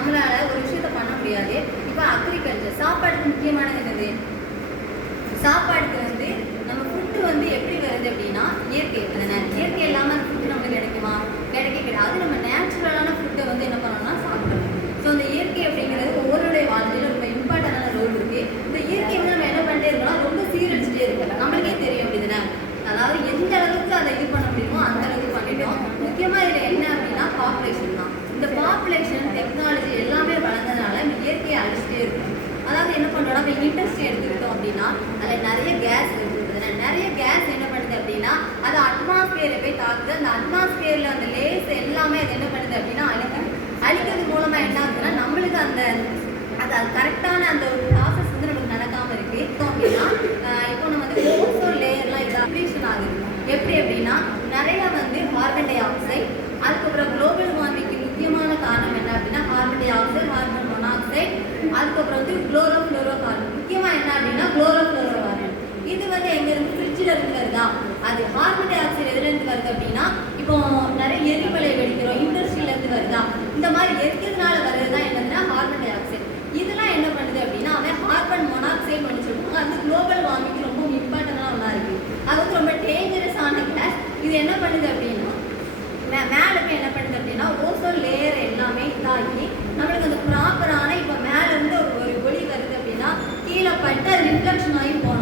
நம்மளால ஒரு விஷயத்த பண்ண முடியாது. இப்போ அக்ரிகல்ச்சர் சாப்பாடுக்கு முக்கியமானது என்னது? சாப்பாடுக்கு வந்து நம்ம ஃபுட்டு வந்து எப்படி வருது அப்படின்னா இயற்கை தானே. இயற்கை இல்லாமல் அந்த ஃபுட்டு நமக்கு கிடைக்குமா? கிடையாது. நம்ம நேச்சுரலான ஃபுட்டை வந்து என்ன பண்ணணும்னா சாப்பிடணும். ஸோ இந்த இயற்கை அப்படிங்கிறது ஒவ்வொருடைய வாழ்க்கையில ரொம்ப இம்பார்ட்டண்டான ரோல் இருக்கு. இந்த இயற்கை வந்து நம்ம என்ன பண்ணிட்டே இருக்கோம்னா ரொம்ப சீரழிச்சிட்டே இருக்கோம். நம்மளுக்கே தெரியும் அப்படிதானே. அதாவது எந்த அளவுக்கு அதை இது பண்ண முடியுமோ அந்த அளவுக்கு பண்ணிட்டோம். முக்கியமாக இதில் என்ன அப்படின்னா பாப்புலேஷன் தான். இந்த பாப்புலேஷன் டெக்னாலஜி எல்லாமே வளர்ந்ததுனால இந்த இயற்கையை அழிச்சிட்டே இருக்கும். அதாவது என்ன பண்ணுறோம்னா இப்போ இண்டஸ்ட்ரி எடுத்துக்கிட்டோம் அப்படின்னா அதில் நிறைய கேஸ் இருக்குது. நிறைய கேஸ் என்ன பண்ணுது அப்படின்னா அது அட்மாஸ்பியரை போய் தாக்குது. அந்த அட்மாஸ்பியரில் அந்த லேஸ் எல்லாமே அது என்ன பண்ணுது அப்படின்னா அழிக்கிறது மூலமாக என்ன ஆகுதுன்னா நம்மளுக்கு அந்த அது கரெக்டான அந்த ஒரு ப்ராசஸ் வந்து நமக்கு நடக்காமல் இருக்குது அப்படின்னா இப்போ நம்ம வந்து ஓசோன் லேயர்லாம் இது அப்ரேஷன் ஆகுது. எப்படி அப்படின்னா நிறைய வந்து கார்பன் டை ஆக்சைடு, அதுக்கப்புறம் குளோபல் வார்மிங்க்கு முக்கியமான காரணம் என்ன அப்படின்னா carbon di oxide, carbon monoxide, அதுக்கப்புறம் வந்து குளோரோஃப்ளோரோ கார்பன். முக்கியமாக என்ன அப்படின்னா குளோரோஃப்ளோரோ கார்பன். இது வந்து எங்கேருந்து ஃப்ரிட்ஜில் இருந்து வருதா? அது கார்பன் டை ஆக்சைடு எதுலேருந்து வருது அப்படின்னா இப்போ நிறைய எரிமலை வெடிக்கிறோம் இண்டஸ்ட்ரியிலேருந்து வருதா? இந்த மாதிரி எரிக்கிறதுனால வர்றது தான் என்னதுன்னா கார்பன் டை ஆக்சைடு. இதெல்லாம் என்ன பண்ணுது அப்படின்னா அவன் கார்பன் மோனாக்சைடு ஒன்று சொல்லுவாங்க. அது குளோபல் வார்மிங் ரொம்ப இம்பார்ட்டண்டான ஒன்றா இருக்குது. அது வந்து ரொம்ப டேஞ்சரஸான கேஸ். இது என்ன பண்ணுது அப்படின்னா மேலே போய் என்ன பண்ணுது அப்படின்னா ஓசோன் லேயர் எல்லாமே இதாகி நம்மளுக்கு அந்த ப்ராப்பரான இப்போ மேலேருந்து ஒரு ஒளி வருது அப்படின்னா கீழே பட்டு அது ரிஃப்ளெக்ஷன் ஆகி போகணும்.